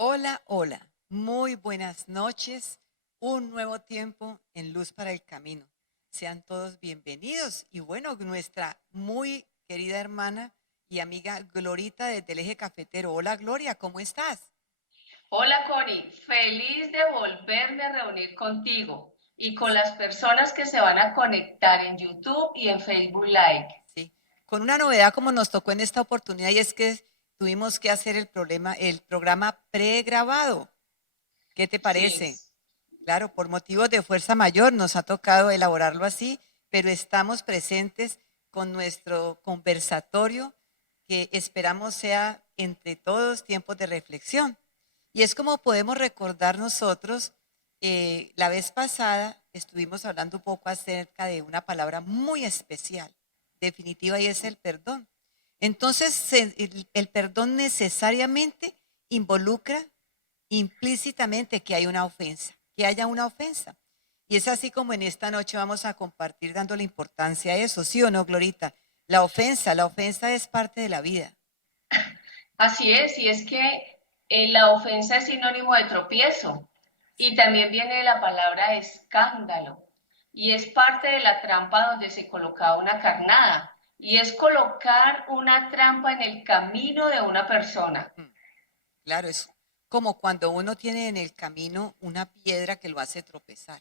Hola, hola, muy buenas noches. Un nuevo tiempo en Luz para el Camino. Sean todos bienvenidos. Y bueno, nuestra muy querida hermana y amiga Glorita desde el Eje Cafetero. Hola Gloria, ¿cómo estás? Hola Connie, feliz de volverme a reunir contigo y con las personas que se van a conectar en YouTube y en Facebook Live. Sí, con una novedad como nos tocó en esta oportunidad y es que tuvimos que hacer el programa pregrabado. ¿Qué te Sí, parece? Claro, por motivos de fuerza mayor nos ha tocado elaborarlo así, pero estamos presentes con nuestro conversatorio que esperamos sea entre todos tiempos de reflexión. Y es como podemos recordar nosotros, la vez pasada estuvimos hablando un poco acerca de una palabra muy especial, definitiva, y es el perdón. Entonces, el perdón necesariamente involucra implícitamente que hay una ofensa, que haya una ofensa. Y es así como en esta noche vamos a compartir dándole importancia a eso, ¿sí o no, Glorita? La ofensa es parte de la vida. así es, y es que la ofensa es sinónimo de tropiezo y también viene de la palabra escándalo y es parte de la trampa donde se colocaba una carnada y es colocar una trampa en el camino de una persona. Mm, claro, es como cuando uno tiene en el camino una piedra que lo hace tropezar.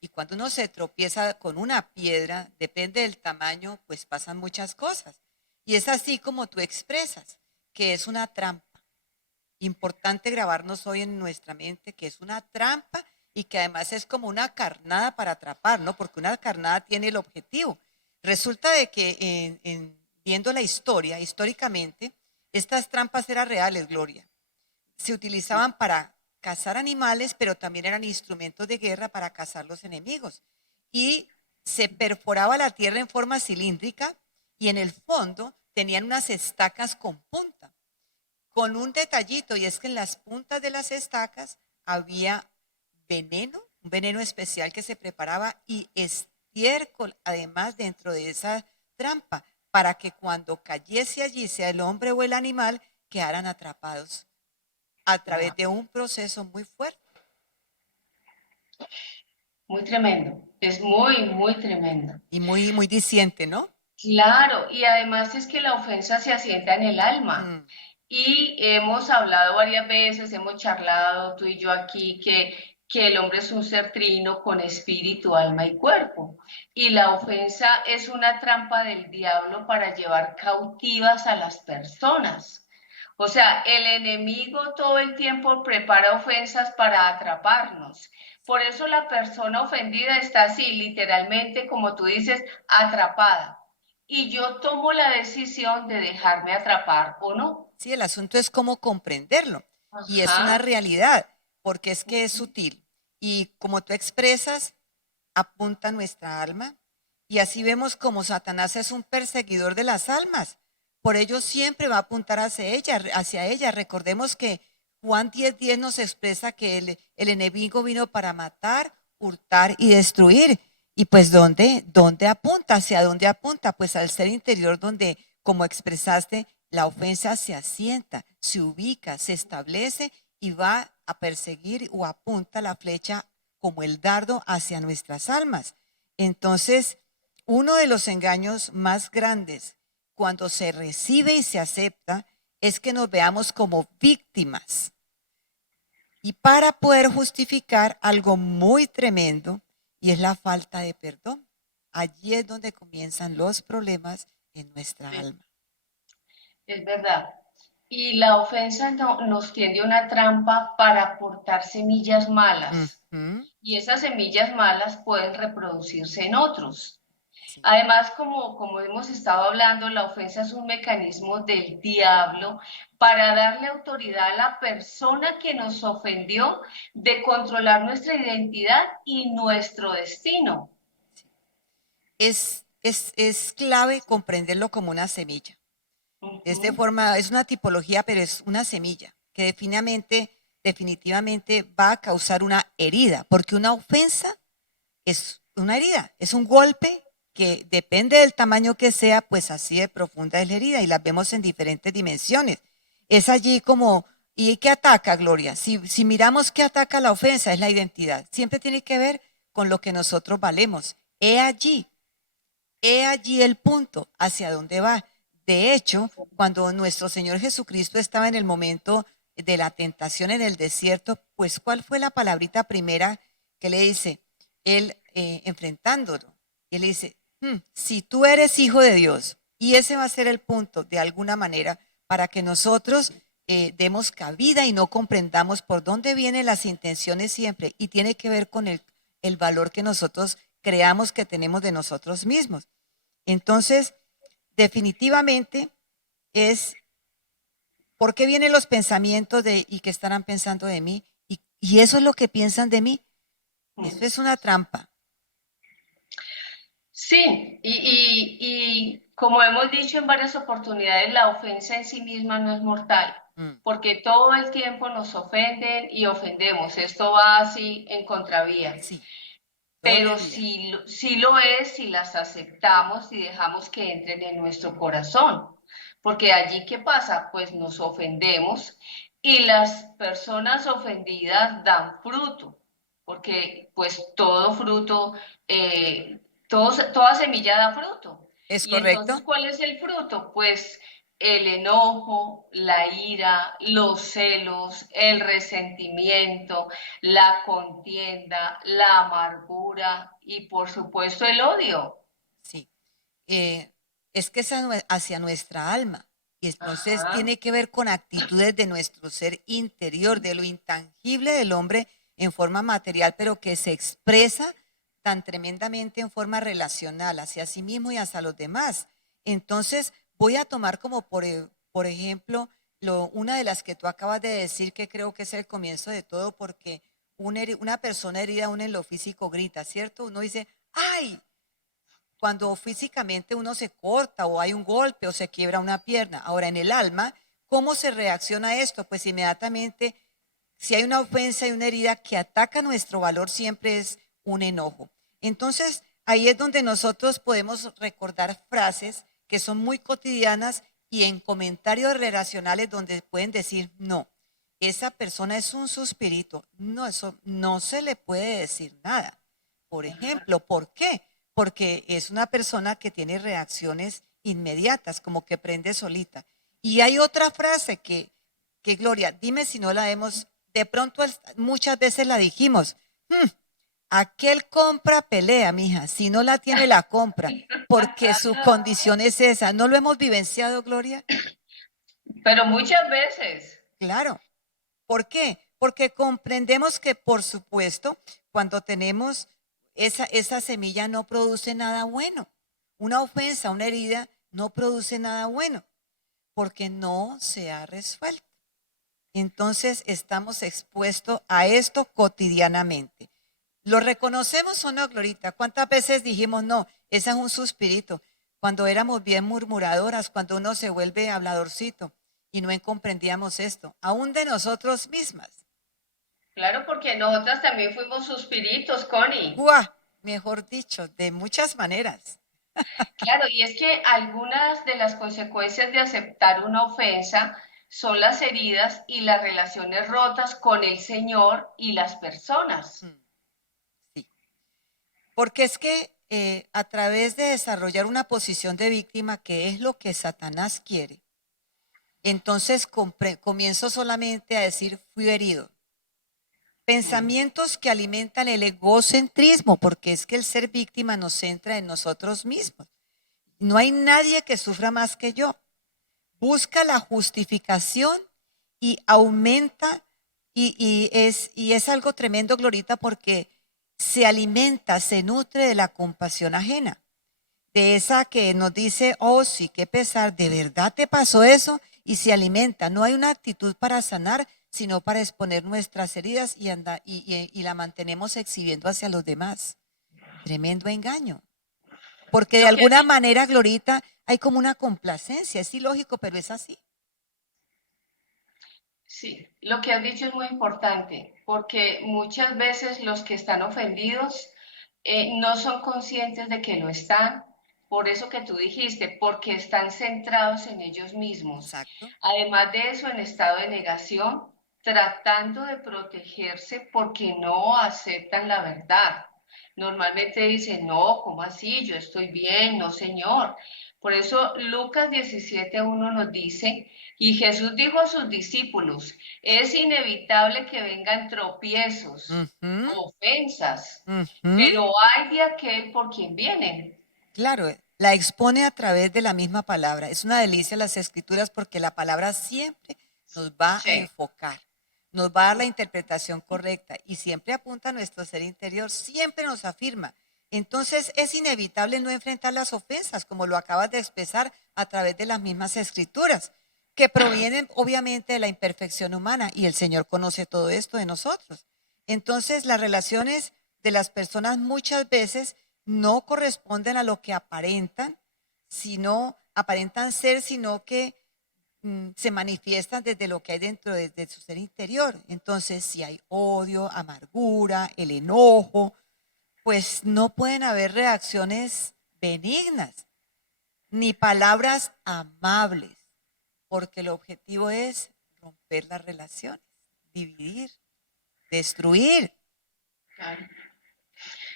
Y cuando uno se tropieza con una piedra, depende del tamaño, pues pasan muchas cosas. Y es así como tú expresas, que es una trampa. Importante grabarnos hoy en nuestra mente que es una trampa y que además es como una carnada para atrapar, ¿no? Porque una carnada tiene el objetivo. Resulta de que viendo la historia, históricamente, estas trampas eran reales, Gloria. Se utilizaban para cazar animales, pero también eran instrumentos de guerra para cazar los enemigos. Y se perforaba la tierra en forma cilíndrica y en el fondo tenían unas estacas con punta con un detallito, y es que en las puntas de las estacas había veneno, un veneno especial que se preparaba y estiércol, además dentro de esa trampa, para que cuando cayese allí, sea el hombre o el animal, quedaran atrapados a Wow, través de un proceso muy fuerte. muy tremendo, es muy, muy tremendo. Y muy, muy diciente, ¿no? Claro, y además es que la ofensa se asienta en el alma. Mm, Y hemos hablado varias veces, hemos charlado tú y yo aquí que el hombre es un ser trino con espíritu, alma y cuerpo. Y la ofensa es una trampa del diablo para llevar cautivas a las personas. O sea, el enemigo todo el tiempo prepara ofensas para atraparnos. Por eso la persona ofendida está así, literalmente, como tú dices, atrapada y yo tomo la decisión de dejarme atrapar o no. sí, el asunto es cómo comprenderlo. Y es una Ajá. realidad, porque es que es sutil. Y como tú expresas, apunta a nuestra alma. Y así vemos como Satanás es un perseguidor de las almas. Por ello siempre va a apuntar hacia ella, hacia ella. Recordemos que Juan 10:10 nos expresa que el enemigo vino para matar, hurtar y destruir. Y pues ¿dónde apunta? ¿Hacia dónde apunta? Pues al ser interior donde, como expresaste, la ofensa se asienta, se ubica, se establece y va a perseguir o apunta la flecha como el dardo hacia nuestras almas. Entonces, uno de los engaños más grandes cuando se recibe y se acepta es que nos veamos como víctimas. Y para poder justificar algo muy tremendo, y es la falta de perdón. Allí es donde comienzan los problemas en nuestra Sí, alma. es verdad. Y la ofensa nos tiende una trampa para aportar semillas malas. Ujú, Y esas semillas malas pueden reproducirse en otros. sí. Además, como hemos estado hablando, la ofensa es un mecanismo del diablo para darle autoridad a la persona que nos ofendió de controlar nuestra identidad y nuestro destino. Sí. Es clave comprenderlo como una semilla. Ujú. Es una tipología, pero es una semilla que definitivamente va a causar una herida, porque una ofensa es una herida, es un golpe que depende del tamaño que sea, pues así de profunda es la herida y las vemos en diferentes dimensiones. Es allí como ¿Y qué ataca, Gloria? Si miramos qué ataca la ofensa, es la identidad. Siempre tiene que ver con lo que nosotros valemos. He allí el punto, hacia dónde va. De hecho, cuando nuestro Señor Jesucristo estaba en el momento de la tentación en el desierto, pues ¿cuál fue la palabrita primera que le dice? Él enfrentándolo. Él le dice, si tú eres hijo de Dios, y ese va a ser el punto, de alguna manera, para que nosotros demos cabida y no comprendamos por dónde vienen las intenciones siempre, y tiene que ver con el valor que nosotros creamos que tenemos de nosotros mismos. Entonces, definitivamente es, ¿por qué vienen los pensamientos de y qué estarán pensando de mí? Y eso es lo que piensan de mí. Eso es una trampa. Sí, y como hemos dicho en varias oportunidades, la ofensa en sí misma no es mortal, Mm, porque todo el tiempo nos ofenden y ofendemos. Esto va así en contravía. sí, todo el Pero día. sí lo es si las aceptamos y dejamos que entren en nuestro corazón. Porque allí, ¿qué pasa? Pues nos ofendemos y las personas ofendidas dan fruto, porque pues todo fruto, toda semilla da fruto. ¿Es Y entonces, correcto? ¿cuál es el fruto? Pues el enojo, la ira, los celos, el resentimiento, la contienda, la amargura y por supuesto el odio. Sí. Eh, es que es hacia nuestra alma. Y entonces Ajá. tiene que ver con actitudes de nuestro ser interior, de lo intangible del hombre en forma material, pero que se expresa tan tremendamente en forma relacional hacia sí mismo y hacia los demás. Entonces voy a tomar como por ejemplo una de las que tú acabas de decir, que creo que es el comienzo de todo, porque una persona herida aún en lo físico grita, ¿cierto? Uno dice, ¡ay! Cuando físicamente uno se corta o hay un golpe o se quiebra una pierna. Ahora, en el alma, ¿cómo se reacciona a esto? Pues inmediatamente, si hay una ofensa y una herida que ataca nuestro valor, siempre es un enojo. Entonces, ahí es donde nosotros podemos recordar frases que son muy cotidianas y en comentarios relacionales donde pueden decir, no, esa persona es un suspirito. No, eso no se le puede decir nada. Por ejemplo, ¿por qué? Porque es una persona que tiene reacciones inmediatas, como que prende solita. Y hay otra frase que Gloria, dime si no la hemos, de pronto muchas veces la dijimos, aquel compra pelea, mija, si no la tiene la compra, porque su condición es esa. ¿No lo hemos vivenciado, Gloria? Pero muchas veces, Claro. ¿Por qué? Porque comprendemos que, por supuesto, cuando tenemos esa semilla no produce nada bueno. Una ofensa, una herida no produce nada bueno porque no se ha resuelto. Entonces estamos expuestos a esto cotidianamente. ¿Lo reconocemos o no, Glorita? ¿Cuántas veces dijimos, no, ese es un suspirito? Cuando éramos bien murmuradoras, cuando uno se vuelve habladorcito y no comprendíamos esto, aún de nosotros mismas. claro, porque nosotras también fuimos suspiritos, Connie. ¡Guau! Mejor dicho, de muchas maneras. Claro, y es que algunas de las consecuencias de aceptar una ofensa son las heridas y las relaciones rotas con el Señor y las personas. Mm, sí, porque es que a través de desarrollar una posición de víctima, que es lo que Satanás quiere, entonces comienzo solamente a decir, fui herido. Mm. Pensamientos que alimentan el egocentrismo, porque es que el ser víctima nos centra en nosotros mismos. No hay nadie que sufra más que yo. Busca la justificación y aumenta, y es algo tremendo, Glorita, porque se alimenta, se nutre de la compasión ajena, de esa que nos dice, oh sí, qué pesar, de verdad te pasó eso, y se alimenta. No hay una actitud para sanar, sino para exponer nuestras heridas y la mantenemos exhibiendo hacia los demás. Tremendo engaño. Porque de Lo que has alguna dicho, manera, Glorita, hay como una complacencia. Es ilógico, pero es así. sí, lo que has dicho es muy importante, porque muchas veces los que están ofendidos no son conscientes de que lo están, por eso que tú dijiste, porque están centrados en ellos mismos. Exacto. Además de eso, en estado de negación, tratando de protegerse porque no aceptan la verdad. Normalmente dicen, no, ¿cómo así? Yo estoy bien, no, señor. Por eso Lucas 17:1 nos dice, y Jesús dijo a sus discípulos, es inevitable que vengan tropiezos, Ujú, ofensas, ujú. pero hay de aquel por quien vienen. Claro, la expone a través de la misma palabra. Es una delicia las escrituras porque la palabra siempre nos va a Sí. enfocar, nos va a dar la interpretación correcta y siempre apunta a nuestro ser interior, siempre nos afirma. Entonces es inevitable no enfrentar las ofensas, como lo acabas de expresar a través de las mismas escrituras, que provienen obviamente de la imperfección humana y el Señor conoce todo esto de nosotros. Entonces las relaciones de las personas muchas veces no corresponden a lo que aparentan, sino aparentan ser, sino que se manifiestan desde lo que hay dentro de su ser interior. Entonces, si hay odio, amargura, el enojo, pues no pueden haber reacciones benignas, ni palabras amables, porque el objetivo es romper las relaciones, dividir, destruir. Claro.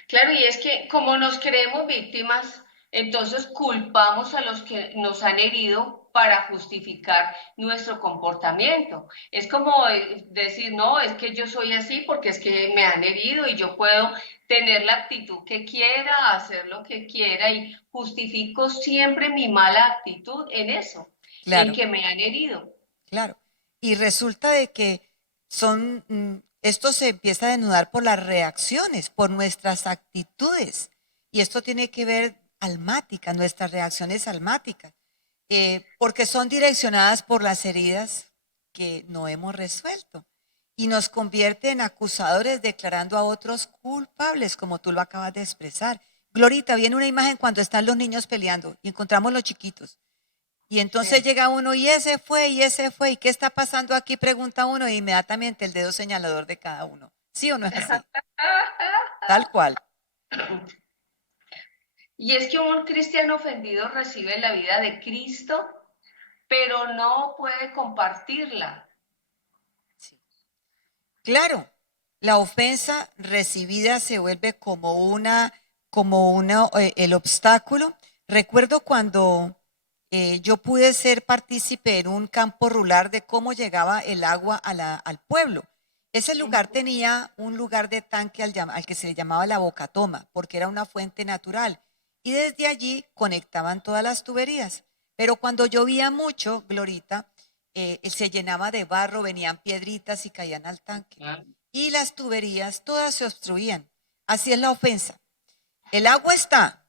Claro, y es que como nos creemos víctimas, entonces culpamos a los que nos han herido para justificar nuestro comportamiento. Es como decir, no, es que yo soy así porque es que me han herido y yo puedo tener la actitud que quiera, hacer lo que quiera y justifico siempre mi mala actitud en eso, en Claro. que me han herido. Claro. Y resulta de que esto se empieza a denudar por las reacciones, por nuestras actitudes. Y esto tiene que ver almática, nuestras reacciones almáticas, porque son direccionadas por las heridas que no hemos resuelto. Y nos convierte en acusadores declarando a otros culpables, como tú lo acabas de expresar. Glorita, viene una imagen cuando están los niños peleando y encontramos los chiquitos. Y entonces Sí. llega uno y ese fue, ¿y qué está pasando aquí? Pregunta uno e inmediatamente el dedo señalador de cada uno. ¿Sí o no es así? Tal cual. Y es que un cristiano ofendido recibe la vida de Cristo, pero no puede compartirla. Sí. Claro, la ofensa recibida se vuelve el obstáculo. Recuerdo cuando yo pude ser partícipe en un campo rural de cómo llegaba el agua al pueblo. Ese lugar tenía un lugar de tanque al que se le llamaba la Bocatoma, porque era una fuente natural. Y desde allí conectaban todas las tuberías. Pero cuando llovía mucho, Glorita, se llenaba de barro, venían piedritas y caían al tanque. Y las tuberías todas se obstruían. Así es la ofensa. El agua está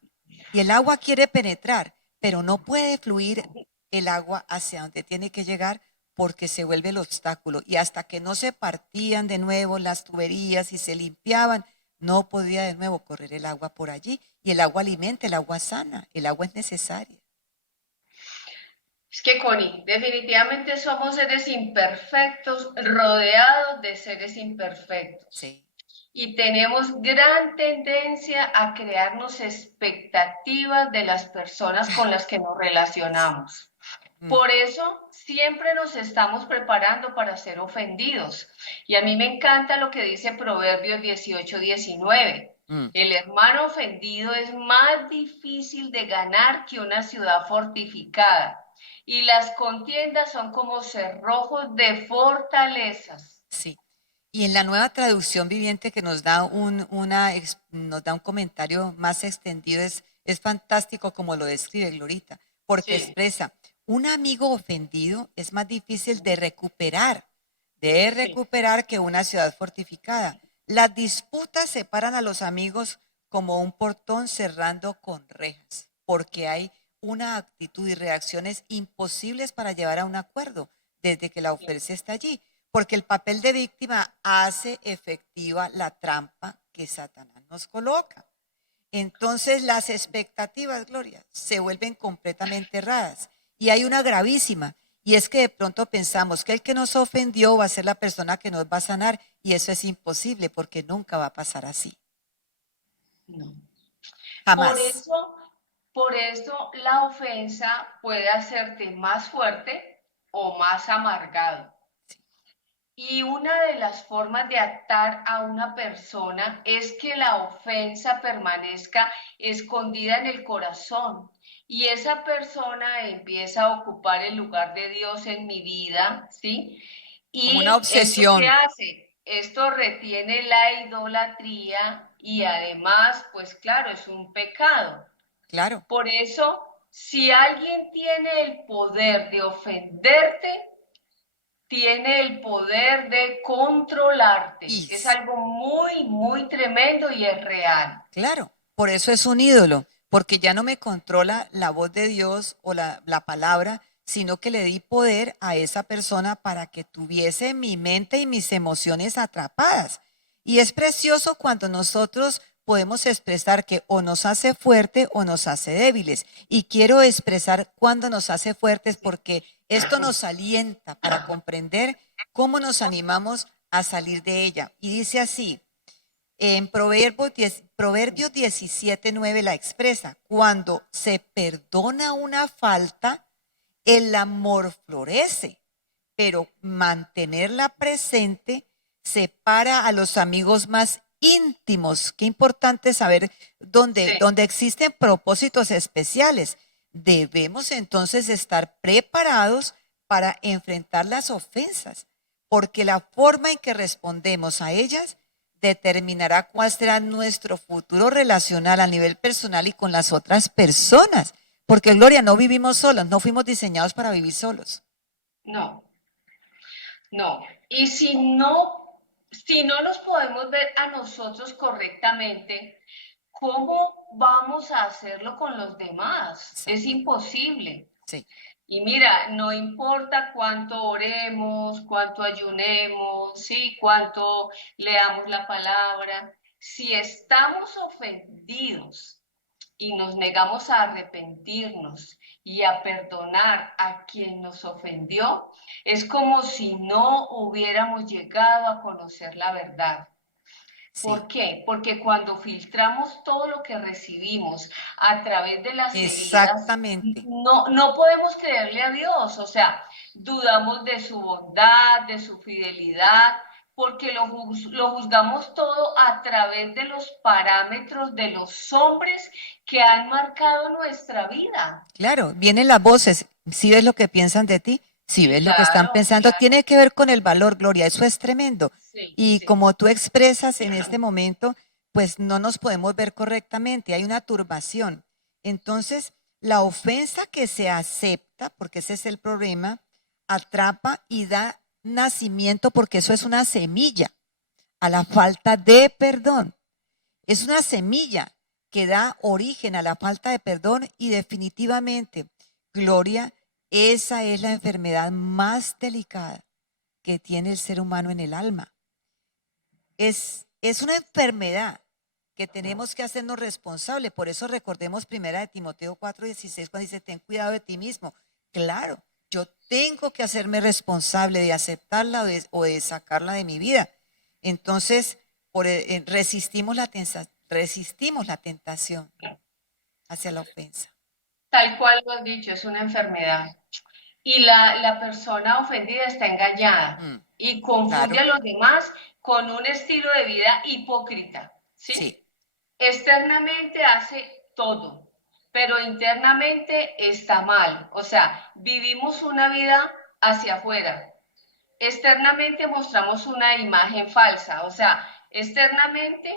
y el agua quiere penetrar, pero no puede fluir el agua hacia donde tiene que llegar porque se vuelve el obstáculo. Y hasta que no se partían de nuevo las tuberías y se limpiaban, no podía de nuevo correr el agua por allí. Y el agua alimenta, el agua sana, el agua es necesaria. Es que, Connie, definitivamente somos seres imperfectos, rodeados de seres imperfectos. Sí. Y tenemos gran tendencia a crearnos expectativas de las personas con las que nos relacionamos. Mm, Por eso siempre nos estamos preparando para ser ofendidos. Y a mí me encanta lo que dice Proverbios 18:19. mm. El hermano ofendido es más difícil de ganar que una ciudad fortificada. Y las contiendas son como cerrojos de fortalezas. Sí. Y en la nueva traducción viviente que nos da nos da un comentario más extendido, es fantástico como lo describe Glorita, porque Sí. expresa, un amigo ofendido es más difícil de Sí. recuperar que una ciudad fortificada. Las disputas separan a los amigos como un portón cerrando con rejas, porque hay una actitud y reacciones imposibles para llevar a un acuerdo desde que la ofensa está allí porque el papel de víctima hace efectiva la trampa que Satanás nos coloca. Entonces las expectativas, Gloria, se vuelven completamente erradas. Y hay una gravísima, y es que de pronto pensamos que el que nos ofendió va a ser la persona que nos va a sanar, y eso es imposible porque nunca va a pasar así. No. Por Jamás. eso Por eso la ofensa puede hacerte más fuerte o más amargado. Y una de las formas de atar a una persona es que la ofensa permanezca escondida en el corazón y esa persona empieza a ocupar el lugar de Dios en mi vida, ¿sí? Como una ¿Y esto qué obsesión, hace? Esto retiene la idolatría y además, pues claro, es un pecado. claro. Por eso, si alguien tiene el poder de ofenderte, tiene el poder de controlarte. Y Es algo muy, muy tremendo y es real. claro, por eso es un ídolo, porque ya no me controla la voz de Dios o la palabra, sino que le di poder a esa persona para que tuviese mi mente y mis emociones atrapadas. Y es precioso cuando nosotros podemos expresar que o nos hace fuerte o nos hace débiles. Y quiero expresar cuando nos hace fuertes porque esto nos alienta para comprender cómo nos animamos a salir de ella. Y dice así, en Proverbios 17:9 la expresa, cuando se perdona una falta, el amor florece, pero mantenerla presente separa a los amigos más íntimos. Qué importante saber Sí, dónde existen propósitos especiales. Debemos entonces estar preparados para enfrentar las ofensas, porque la forma en que respondemos a ellas determinará cuál será nuestro futuro relacional a nivel personal y con las otras personas. Porque, Gloria, no vivimos solos, no fuimos diseñados para vivir solos. no, no. Y si no nos podemos ver a nosotros correctamente, ¿cómo vamos a hacerlo con los demás? Es Exacto. imposible. Sí. Y mira, no importa cuánto oremos, cuánto ayunemos, sí, cuánto leamos la palabra, si estamos ofendidos y nos negamos a arrepentirnos y a perdonar a quien nos ofendió, es como si no hubiéramos llegado a conocer la verdad. Sí, ¿Por qué? Porque cuando filtramos todo lo que recibimos a través de las heridas, exactamente. no podemos creerle a Dios, o sea, dudamos de su bondad, de su fidelidad, porque lo juzgamos todo a través de los parámetros de los hombres que han marcado nuestra vida. Claro, vienen las voces. Si ves lo que piensan de ti, si Sí, ves lo que están claro, pensando, claro. tiene que ver con el valor, Gloria. Eso es tremendo. Sí, Y sí. como tú expresas en este momento, pues no nos podemos ver correctamente. Hay una turbación. Entonces, la ofensa que se acepta, porque ese es el problema, atrapa y da nacimiento, porque eso es una semilla a la falta de perdón. Es una semilla que da origen a la falta de perdón y definitivamente, Gloria, esa es la enfermedad más delicada que tiene el ser humano en el alma. Es una enfermedad que tenemos que hacernos responsable. Por eso recordemos primera de Timoteo 4:16 cuando dice, ten cuidado de ti mismo. Claro, yo tengo que hacerme responsable de aceptarla o de sacarla de mi vida. Entonces, resistimos la tentación hacia la ofensa. Tal cual lo has dicho, es una enfermedad. Y la persona ofendida está engañada Mm, y confunde claro, a los demás con un estilo de vida hipócrita, ¿sí? sí, Externamente hace todo, pero internamente está mal. O sea, vivimos una vida hacia afuera. Externamente mostramos una imagen falsa. O sea, externamente,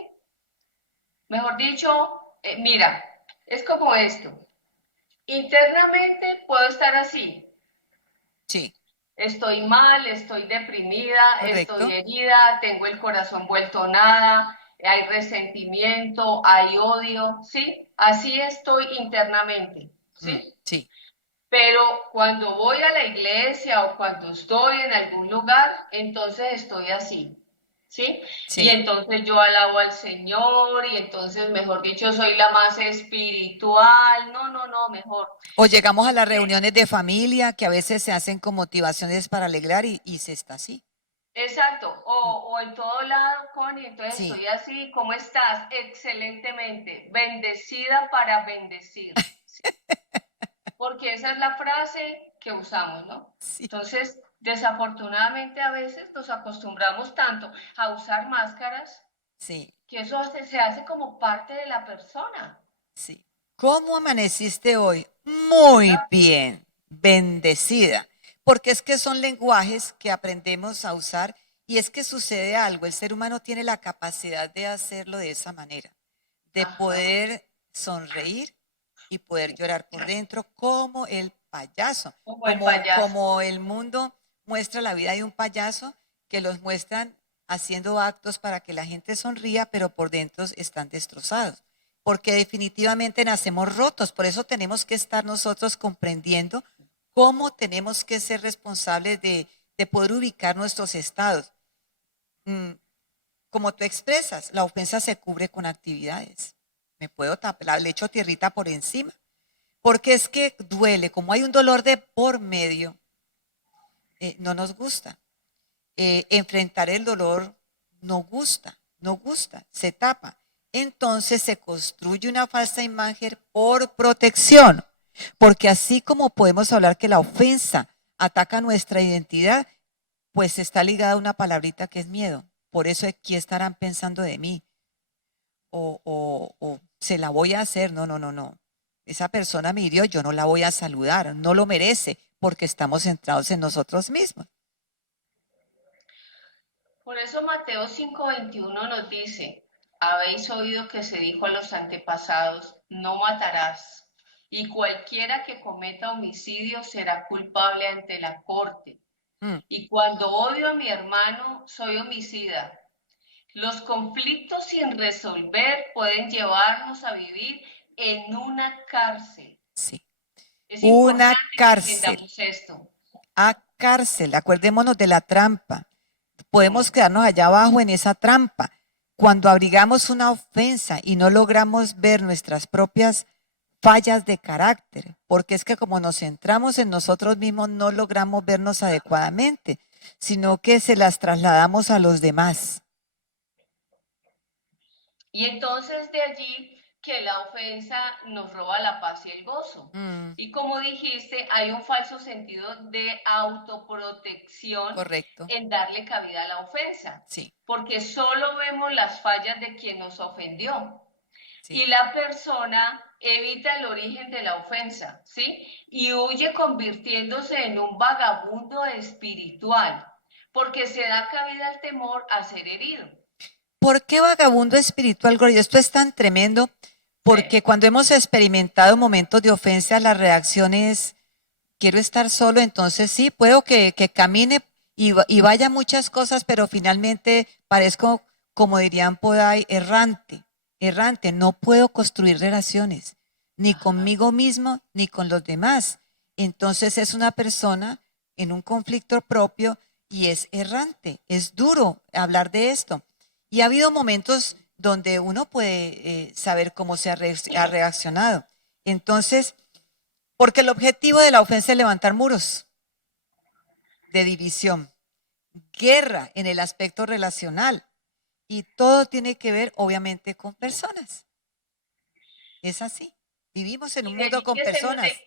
mejor dicho, mira, es como esto. Internamente puedo estar así, sí, estoy mal, estoy deprimida, estoy correcto. herida, tengo el corazón vuelto nada, hay resentimiento, hay odio, ¿sí? Así estoy internamente, Mm, ¿sí? sí, Pero cuando voy a la iglesia o cuando estoy en algún lugar, entonces estoy así, ¿sí? Y sí. entonces yo alabo al Señor y entonces, mejor dicho, soy la más espiritual. No, no, no, mejor. O llegamos a ¿Por las qué? reuniones de familia que a veces se hacen con motivaciones para alegrar y se está así. Exacto, Mm, o en todo lado, Connie, entonces sí, estoy así, ¿cómo estás? Excelentemente, bendecida para bendecir, porque esa es la frase que usamos, ¿no? Sí, Entonces, desafortunadamente a veces nos acostumbramos tanto a usar máscaras sí, que eso se hace como parte de la persona. sí. ¿Cómo amaneciste hoy? Muy bien, bendecida. Porque es que son lenguajes que aprendemos a usar y es que sucede algo. El ser humano tiene la capacidad de hacerlo de esa manera, de Ajá, poder sonreír y poder llorar por dentro como el payaso, como el payaso. como el mundo muestra la vida de un payaso que los muestran haciendo actos para que la gente sonría, pero por dentro están destrozados. Porque definitivamente nacemos rotos, por eso tenemos que estar nosotros comprendiendo cómo tenemos que ser responsables de poder ubicar nuestros estados. Mm, como tú expresas, la ofensa se cubre con actividades. Me puedo tapar, le echo tierrita por encima. Porque es que duele, como hay un dolor de por medio, no nos gusta. Enfrentar el dolor no gusta, no gusta, se tapa. Entonces se construye una falsa imagen por protección. Porque así como podemos hablar que la ofensa ataca nuestra identidad, pues está ligada a una palabrita que es miedo. Por eso aquí estarán pensando de mí. O se la voy a hacer. No, no, no, no. Esa persona me hirió, yo no la voy a saludar. No lo merece porque estamos centrados en nosotros mismos. Por eso Mateo 5:21 nos dice, habéis oído que se dijo a los antepasados, no matarás, y cualquiera que cometa homicidio será culpable ante la corte. Mm, Y cuando odio a mi hermano, soy homicida. Los conflictos sin resolver pueden llevarnos a vivir en una cárcel. sí. Es Una importante que cárcel. entendamos esto. A cárcel. Acordémonos de la trampa. Podemos Mm. quedarnos allá abajo en esa trampa. Cuando abrigamos una ofensa y no logramos ver nuestras propias fallas de carácter, porque es que como nos centramos en nosotros mismos no logramos vernos adecuadamente, sino que se las trasladamos a los demás. Y entonces de allí que la ofensa nos roba la paz y el gozo. Mm, Y como dijiste, hay un falso sentido de autoprotección correcto, en darle cabida a la ofensa, sí, porque solo vemos las fallas de quien nos ofendió. sí. Y la persona evita el origen de la ofensa, ¿sí? Y huye convirtiéndose en un vagabundo espiritual, porque se da cabida al temor a ser herido. ¿Por qué vagabundo espiritual, Gloria? Esto es tan tremendo porque Sí. cuando hemos experimentado momentos de ofensa, la reacción es, quiero estar solo, entonces sí, puedo que camine y vaya muchas cosas, pero finalmente parezco, como dirían por ahí, errante, errante. No puedo construir relaciones, ni Ajá. conmigo mismo, ni con los demás. Entonces es una persona en un conflicto propio y es errante. Es duro hablar de esto. Y ha habido momentos donde uno puede saber cómo se ha reaccionado. Entonces, porque el objetivo de la ofensa es levantar muros de división, guerra en el aspecto relacional y todo tiene que ver obviamente con personas. Es así. Vivimos en un Y de mundo allí con que estemos de, personas.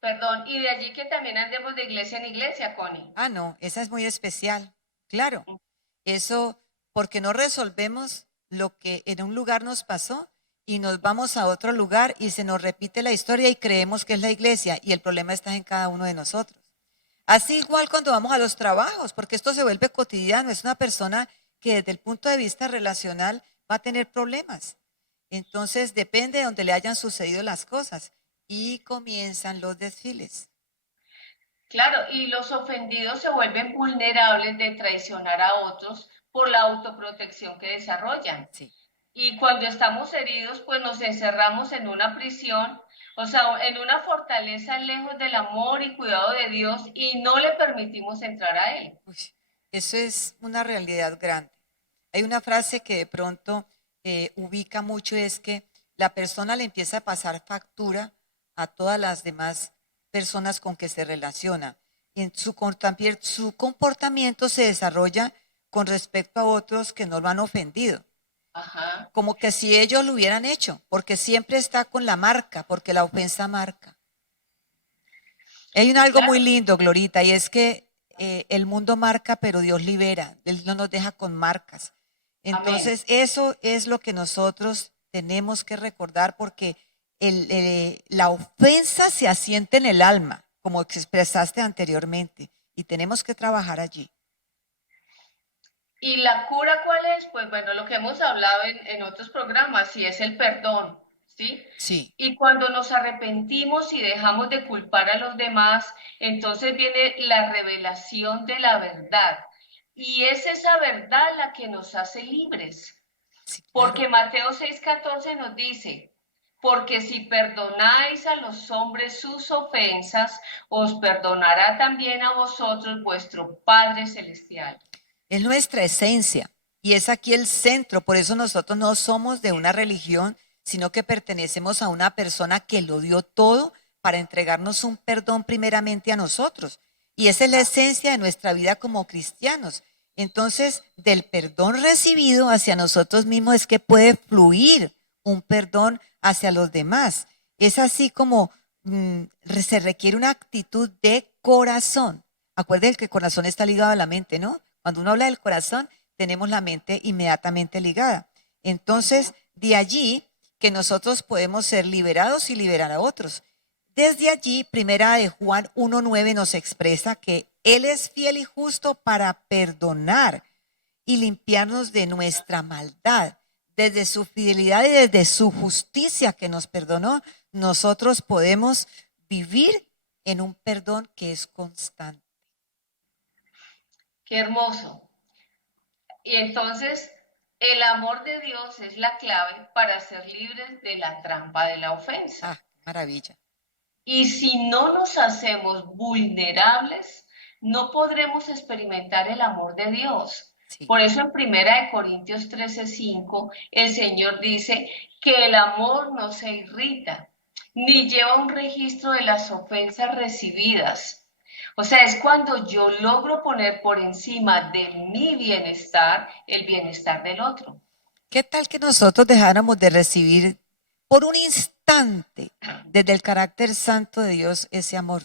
perdón, y de allí que también andemos de iglesia en iglesia, Connie. Ah, no, esa es muy especial. Claro, eso porque no resolvemos lo que en un lugar nos pasó y nos vamos a otro lugar y se nos repite la historia y creemos que es la iglesia y el problema está en cada uno de nosotros. Así igual cuando vamos a los trabajos, porque esto se vuelve cotidiano, es una persona que desde el punto de vista relacional va a tener problemas. Entonces depende de donde le hayan sucedido las cosas y comienzan los desfiles. Claro, y los ofendidos se vuelven vulnerables de traicionar a otros por la autoprotección que desarrollan. Sí. Y cuando estamos heridos, pues nos encerramos en una prisión, o sea, en una fortaleza lejos del amor y cuidado de Dios y no le permitimos entrar a Él. Uy, eso es una realidad grande. Hay una frase que de pronto ubica mucho, es que la persona le empieza a pasar factura a todas las demás personas con que se relaciona. Y en su comportamiento se desarrolla con respecto a otros que no lo han ofendido, Ajá. como que si ellos lo hubieran hecho, porque siempre está con la marca, porque la ofensa marca. Hay algo muy Claro, lindo, Glorita, y es que el mundo marca, pero Dios libera. Él no nos deja con marcas. amén. Entonces, eso es lo que nosotros tenemos que recordar porque la ofensa se asiente en el alma, como expresaste anteriormente, y tenemos que trabajar allí. ¿Y la cura cuál es? Pues bueno, lo que hemos hablado en otros programas, y es el perdón, ¿sí? Sí, Y cuando nos arrepentimos y dejamos de culpar a los demás, entonces viene la revelación de la verdad. Y es esa verdad la que nos hace libres. sí, claro. Porque Mateo 6:14 nos dice, porque si perdonáis a los hombres sus ofensas, os perdonará también a vosotros vuestro Padre Celestial. Es nuestra esencia y es aquí el centro. Por eso nosotros no somos de una religión, sino que pertenecemos a una persona que lo dio todo para entregarnos un perdón primeramente a nosotros. Y esa es la esencia de nuestra vida como cristianos. Entonces, del perdón recibido hacia nosotros mismos es que puede fluir un perdón hacia los demás. Es así como se requiere una actitud de corazón. Acuérdense que el corazón está ligado a la mente, ¿no? Cuando uno habla del corazón, tenemos la mente inmediatamente ligada. Entonces, de allí que nosotros podemos ser liberados y liberar a otros. Desde allí, primera de Juan 1:9 nos expresa que Él es fiel y justo para perdonar y limpiarnos de nuestra maldad. Desde su fidelidad y desde su justicia que nos perdonó, nosotros podemos vivir en un perdón que es constante. Qué hermoso. Y entonces, el amor de Dios es la clave para ser libres de la trampa de la ofensa. Ah, qué maravilla. Y si no nos hacemos vulnerables, no podremos experimentar el amor de Dios. Sí. Por eso en Primera de Corintios 13:5 el Señor dice que el amor no se irrita, ni lleva un registro de las ofensas recibidas. O sea, es cuando yo logro poner por encima de mi bienestar el bienestar del otro. ¿Qué tal que nosotros dejáramos de recibir por un instante desde el carácter santo de Dios ese amor?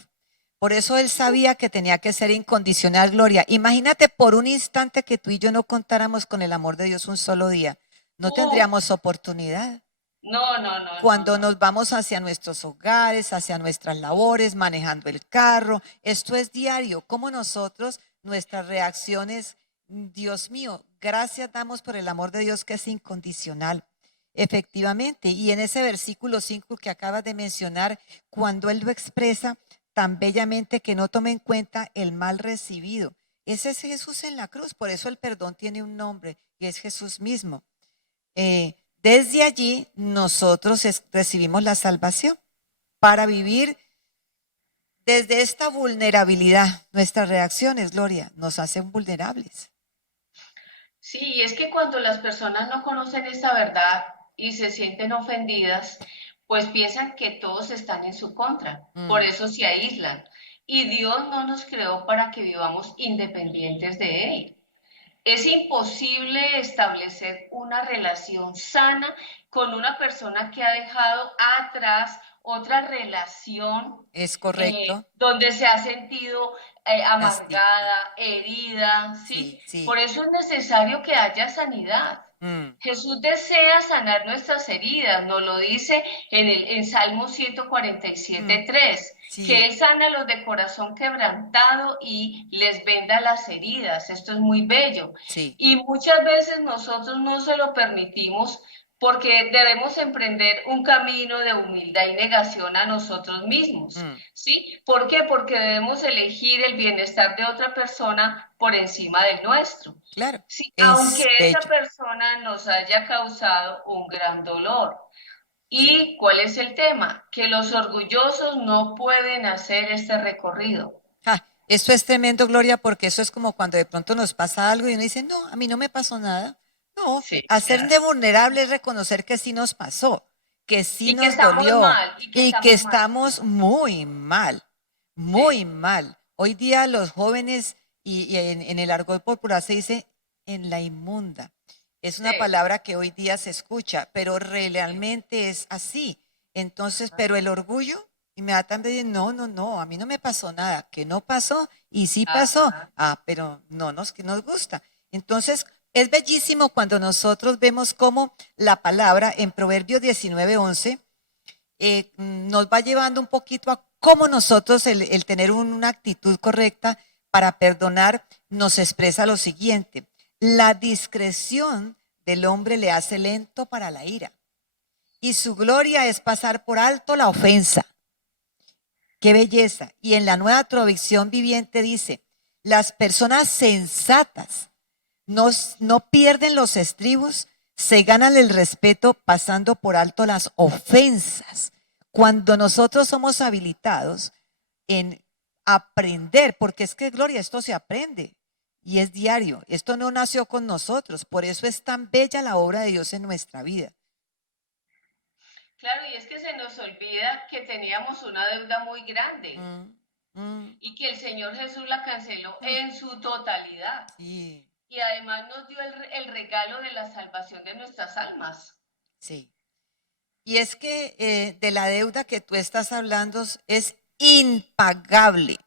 Por eso él sabía que tenía que ser incondicional, Gloria. Imagínate por un instante que tú y yo no contáramos con el amor de Dios un solo día. No Uf, tendríamos oportunidad. no, no, no, no, Cuando no. nos vamos hacia nuestros hogares, hacia nuestras labores, manejando el carro, esto es diario. Como nosotros, nuestras reacciones, Dios mío, gracias damos por el amor de Dios que es incondicional. Efectivamente, y en ese versículo 5 que acabas de mencionar, cuando Él lo expresa tan bellamente que no tome en cuenta el mal recibido. Ese es Jesús en la cruz, por eso el perdón tiene un nombre y es Jesús mismo. Desde allí nosotros recibimos la salvación para vivir desde esta vulnerabilidad. Nuestras reacciones, Gloria, nos hacen vulnerables. Sí, y es que cuando las personas no conocen esta verdad y se sienten ofendidas, pues piensan que todos están en su contra, por Mm, eso se aíslan. Y Dios no nos creó para que vivamos independientes de Él. Es imposible establecer una relación sana con una persona que ha dejado atrás otra relación es correcto. donde se ha sentido Lastimada. amargada, herida, ¿sí? Sí, sí. Por eso es necesario que haya sanidad. Mm, Jesús desea sanar nuestras heridas, nos lo dice en Salmo mm, 147:3, que sí, Él sana a los de corazón quebrantado y les venda las heridas. Esto es muy bello. sí. Y muchas veces nosotros no se lo permitimos porque debemos emprender un camino de humildad y negación a nosotros mismos, Mm, ¿sí? ¿Por qué? Porque debemos elegir el bienestar de otra persona por encima del nuestro. claro, Sí, aunque es esa bello. persona nos haya causado un gran dolor. Sí. ¿Y cuál es el tema? Que los orgullosos no pueden hacer este recorrido. Esto es tremendo, Gloria, porque eso es como cuando de pronto nos pasa algo y uno dice, no, a mí no me pasó nada. No, Sí, hacer claro. de vulnerable es reconocer que sí nos pasó, que sí Y que nos estamos dolió mal, y que y que estamos mal. estamos muy mal, muy Sí, mal. Hoy día los jóvenes, y en el argot popular se dice en la inmunda. Es una sí, palabra que hoy día se escucha, pero sí. realmente es así. Entonces, pero el orgullo inmediatamente no, no, no, a mí no me pasó nada, que no pasó y sí pasó, Ajá. pero no nos, que nos gusta. Entonces, es bellísimo cuando nosotros vemos cómo la palabra en Proverbios 19:11 nos va llevando un poquito a cómo nosotros el tener una actitud correcta para perdonar nos expresa lo siguiente: la discreción del hombre le hace lento para la ira y su gloria es pasar por alto la ofensa. Qué belleza. Y en la nueva traducción viviente dice: las personas sensatas no pierden los estribos, se ganan el respeto pasando por alto las ofensas. Cuando nosotros somos habilitados en aprender, porque es que, Gloria, esto se aprende y es diario, esto no nació con nosotros, por eso es tan bella la obra de Dios en nuestra vida. Claro, y es que se nos olvida que teníamos una deuda muy grande Mm, mm, y que el Señor Jesús la canceló mm, en su totalidad. sí, Y además nos dio el regalo de la salvación de nuestras almas. sí. Y es que de la deuda que tú estás hablando es impagable.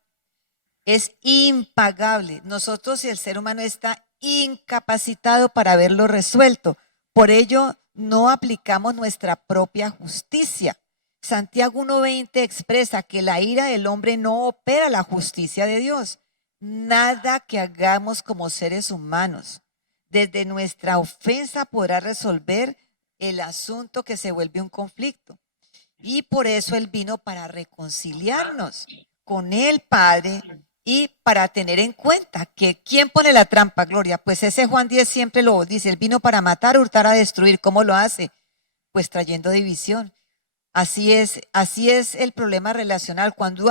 Es impagable. Nosotros y el ser humano está incapacitado para haberlo resuelto. Por ello, no aplicamos nuestra propia justicia. Santiago 1:20 expresa que la ira del hombre no opera la justicia de Dios. Nada que hagamos como seres humanos, desde nuestra ofensa, podrá resolver el asunto que se vuelve un conflicto. Y por eso Él vino para Ajá. reconciliarnos con el Padre y para tener en cuenta que ¿quién pone la trampa, Gloria? Pues ese Juan 10 siempre lo dice: Él vino para matar, hurtar, a destruir. ¿Cómo lo hace? Pues trayendo división. Así es el problema relacional. Cuando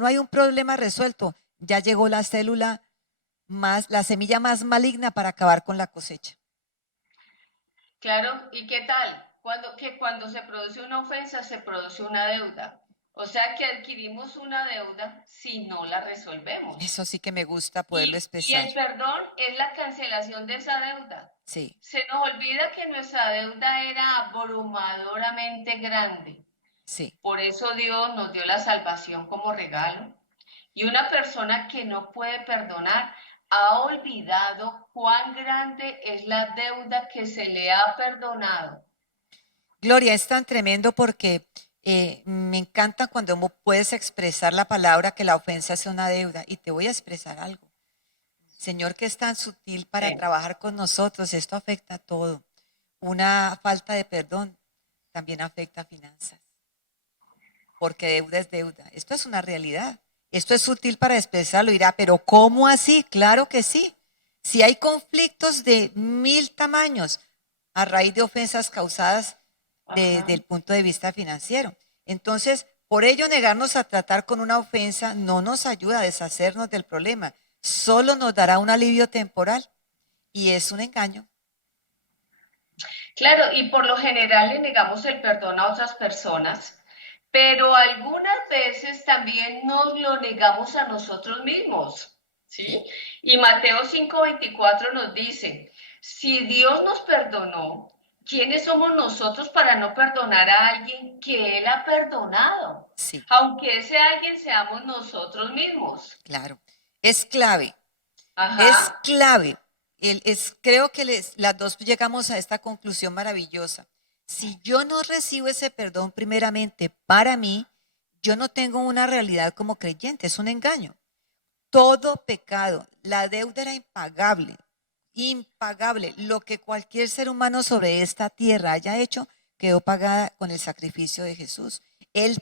no hay un problema resuelto, ya llegó la célula más, la semilla más maligna para acabar con la cosecha. Claro, ¿y qué tal? Cuando se produce una ofensa, se produce una deuda. O sea que adquirimos una deuda si no la resolvemos. Eso sí que me gusta poderlo Y expresar. el perdón es la cancelación de esa deuda. Sí, Se nos olvida que nuestra deuda era abrumadoramente grande. sí. Por eso Dios nos dio la salvación como regalo. Y una persona que no puede perdonar ha olvidado cuán grande es la deuda que se le ha perdonado. Gloria, es tan tremendo porque me encanta cuando puedes expresar la palabra que la ofensa es una deuda. Y te voy a expresar algo. Señor, que es tan sutil para Sí. trabajar con nosotros, esto afecta a todo. Una falta de perdón también afecta a finanzas, porque deuda es deuda. Esto es una realidad. Esto es sutil para expresarlo. Dirá, pero ¿cómo así? Claro que sí. Si hay conflictos de 1000 tamaños a raíz de ofensas causadas desde Ajá. el punto de vista financiero. Entonces, por ello, negarnos a tratar con una ofensa no nos ayuda a deshacernos del problema, solo nos dará un alivio temporal y es un engaño. Claro, y por lo general le negamos el perdón a otras personas, pero algunas veces también nos lo negamos a nosotros mismos, ¿sí? Sí, Y Mateo 5:24 nos dice, si Dios nos perdonó, ¿quiénes somos nosotros para no perdonar a alguien que Él ha perdonado? sí, Aunque ese alguien seamos nosotros mismos. claro. Es clave, es Ajá. clave. Creo que las dos llegamos a esta conclusión maravillosa. Si yo no recibo ese perdón primeramente para mí, yo no tengo una realidad como creyente, es un engaño. Todo pecado, la deuda era impagable, impagable. Lo que cualquier ser humano sobre esta tierra haya hecho quedó pagada con el sacrificio de Jesús. Él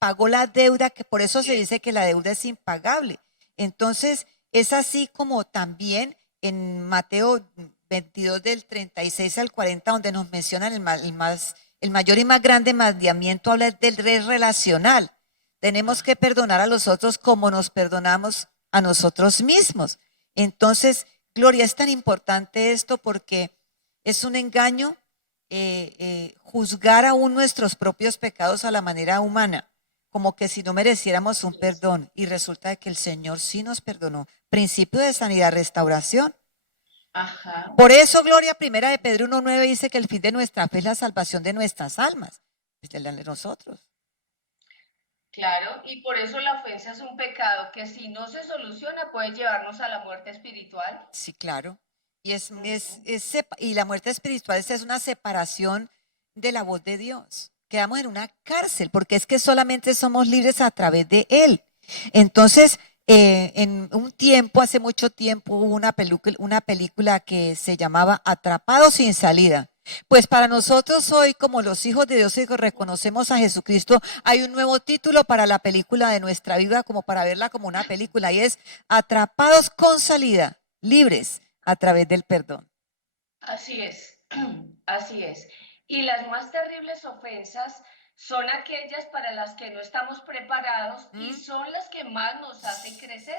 pagó la deuda, que por eso se dice que la deuda es impagable. Entonces, es así como también en Mateo 22 del 36 al 40, donde nos mencionan el mayor y más grande mandamiento, habla del rey relacional. Tenemos que perdonar a los otros como nos perdonamos a nosotros mismos. Entonces, Gloria, es tan importante esto porque es un engaño juzgar aún nuestros propios pecados a la manera humana, como que si no mereciéramos un perdón. Y resulta que el Señor sí nos perdonó. Principio de sanidad, restauración. Ajá. Por eso, Gloria, primera de Pedro 1:9 dice que el fin de nuestra fe es la salvación de nuestras almas, es de nosotros. Claro, y por eso la ofensa es un pecado que si no se soluciona puede llevarnos a la muerte espiritual. Sí, claro. Y, Ujú. y la muerte espiritual es una separación de la voz de Dios. Quedamos en una cárcel porque es que solamente somos libres a través de Él. Entonces, en un tiempo, hace mucho tiempo, hubo una película que se llamaba Atrapados sin salida. Pues para nosotros hoy, como los hijos de Dios y que reconocemos a Jesucristo, hay un nuevo título para la película de nuestra vida, como para verla como una película, y es Atrapados con salida, libres a través del perdón. Así es, así es. Y las más terribles ofensas son aquellas para las que no estamos preparados y ¿Mm? son las que más nos hacen crecer.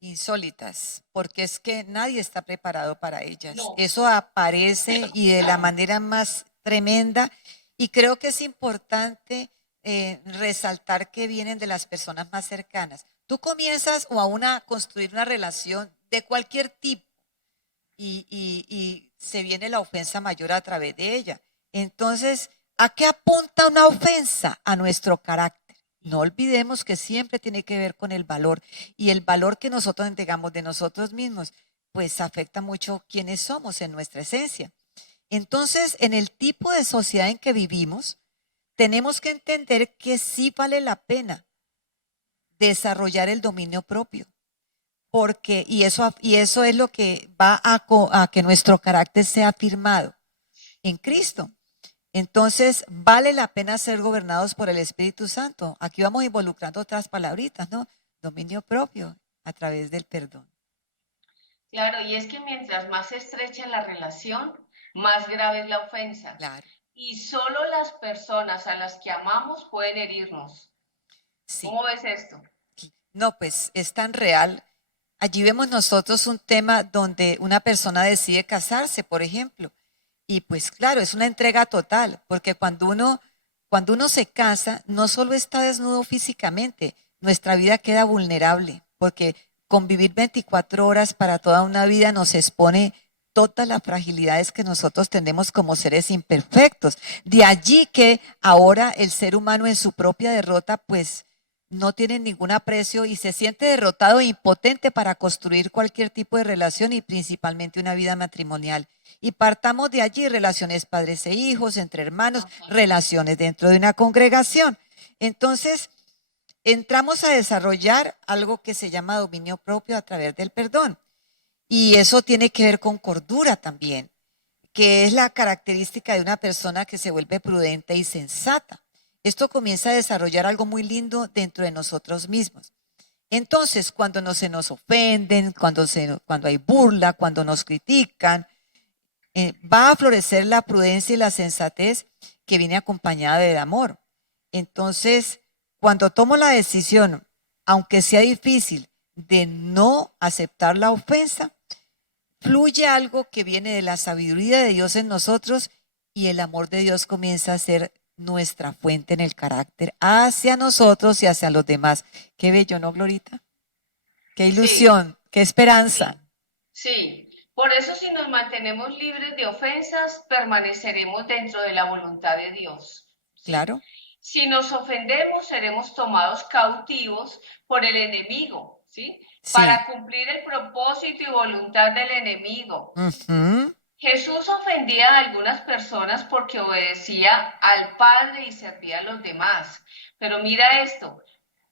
Insólitas, porque es que nadie está preparado para ellas. No. Eso aparece y de la manera más tremenda, y creo que es importante resaltar que vienen de las personas más cercanas. Tú comienzas o aún a construir una relación de cualquier tipo y se viene la ofensa mayor a través de ella. Entonces, ¿a qué apunta una ofensa? A nuestro carácter. No olvidemos que siempre tiene que ver con el valor, y el valor que nosotros entregamos de nosotros mismos, pues afecta mucho quiénes somos en nuestra esencia. Entonces, en el tipo de sociedad en que vivimos, tenemos que entender que sí vale la pena desarrollar el dominio propio, porque, y eso es lo que va a que nuestro carácter sea afirmado en Cristo. Entonces, vale la pena ser gobernados por el Espíritu Santo. Aquí vamos involucrando otras palabritas, ¿no? Dominio propio a través del perdón. Claro, y es que mientras más se estrecha la relación, más grave es la ofensa. Claro, Y solo las personas a las que amamos pueden herirnos. sí. ¿Cómo ves esto? No, pues es tan real. Allí vemos nosotros un tema donde una persona decide casarse, por ejemplo. Y pues claro, es una entrega total, porque cuando uno se casa, no solo está desnudo físicamente, nuestra vida queda vulnerable, porque convivir 24 horas para toda una vida nos expone todas las fragilidades que nosotros tenemos como seres imperfectos. De allí que ahora el ser humano en su propia derrota, pues no tiene ningún aprecio y se siente derrotado e impotente para construir cualquier tipo de relación, y principalmente una vida matrimonial. Y partamos de allí: relaciones padres e hijos, entre hermanos, Ajá. relaciones dentro de una congregación. Entonces, entramos a desarrollar algo que se llama dominio propio a través del perdón. Y eso tiene que ver con cordura también, que es la característica de una persona que se vuelve prudente y sensata. Esto comienza a desarrollar algo muy lindo dentro de nosotros mismos. Entonces, se nos ofenden, cuando hay burla, cuando nos critican, va a florecer la prudencia y la sensatez que viene acompañada del amor. Entonces, cuando tomo la decisión, aunque sea difícil, de no aceptar la ofensa, fluye algo que viene de la sabiduría de Dios en nosotros, y el amor de Dios comienza a ser nuestra fuente en el carácter hacia nosotros y hacia los demás. Qué bello, ¿no, Glorita? Qué Sí, ilusión, qué esperanza. sí, sí. Por eso si nos mantenemos libres de ofensas, permaneceremos dentro de la voluntad de Dios. ¿Sí? Claro. Si nos ofendemos, seremos tomados cautivos por el enemigo, ¿sí? Sí. Para cumplir el propósito y voluntad del enemigo. Ujú. Jesús ofendía a algunas personas porque obedecía al Padre y servía a los demás. Pero mira esto,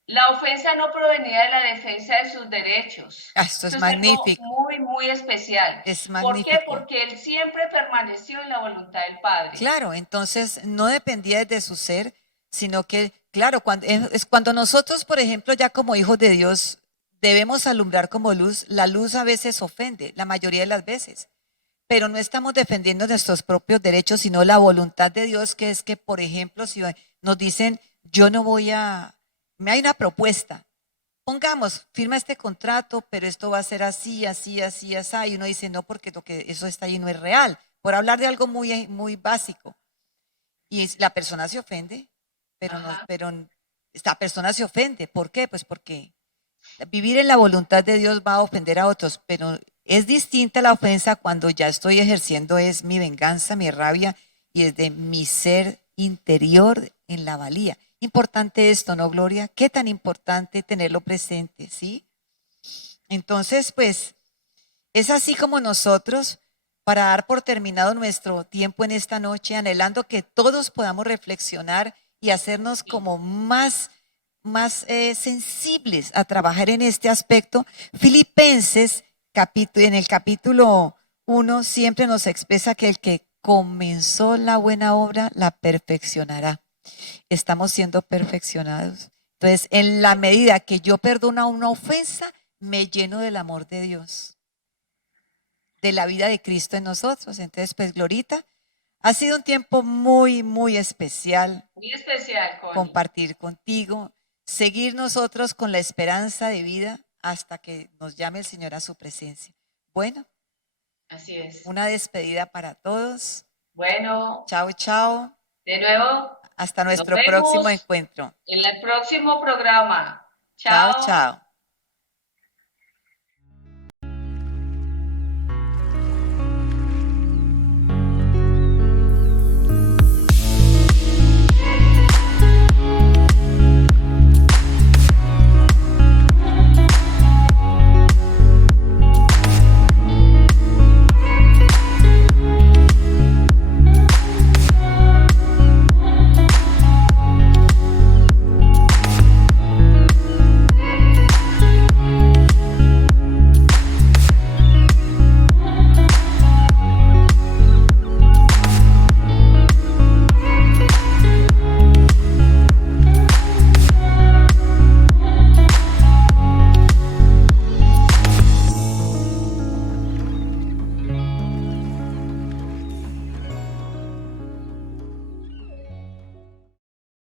la ofensa no provenía de la defensa de sus derechos. Ah, esto Esto es es algo magnífico, muy, muy especial. es ¿Por qué? magnífico. Porque él siempre permaneció en la voluntad del Padre. Claro, entonces no dependía de su ser, sino que, claro, es cuando nosotros, por ejemplo, ya como hijos de Dios, debemos alumbrar como luz. La luz a veces ofende, la mayoría de las veces, pero no estamos defendiendo nuestros propios derechos, sino la voluntad de Dios, que es que, por ejemplo, si nos dicen, yo no voy a, me hay una propuesta, pongamos, firma este contrato, pero esto va a ser así, así, así, así, y uno dice, no, porque lo que eso está ahí no es real, por hablar de algo muy, muy básico. Y la persona se ofende, pero no, Ajá. pero esta persona se ofende. ¿Por qué? Pues porque vivir en la voluntad de Dios va a ofender a otros, pero es distinta la ofensa cuando ya estoy ejerciendo es mi venganza, mi rabia, y desde mi ser interior en la valía. importante esto, ¿no, Gloria? Qué tan importante tenerlo presente, ¿sí? Entonces, pues, es así como nosotros, para dar por terminado nuestro tiempo en esta noche, anhelando que todos podamos reflexionar y hacernos como más sensibles a trabajar en este aspecto. Filipenses, en el capítulo 1, siempre nos expresa que el que comenzó la buena obra la perfeccionará. Estamos siendo perfeccionados. Entonces, en la medida que yo perdono una ofensa, me lleno del amor de Dios, de la vida de Cristo en nosotros. Entonces, pues, Glorita, ha sido un tiempo muy especial Muy especial, Connie. compartir contigo, seguir nosotros con la esperanza de vida hasta que nos llame el Señor a su presencia. Bueno, Así es. una despedida para todos. Bueno, Chao, chao. de nuevo, Hasta nos nuestro próximo vemos encuentro. en el próximo programa. Chao, Chao. chao.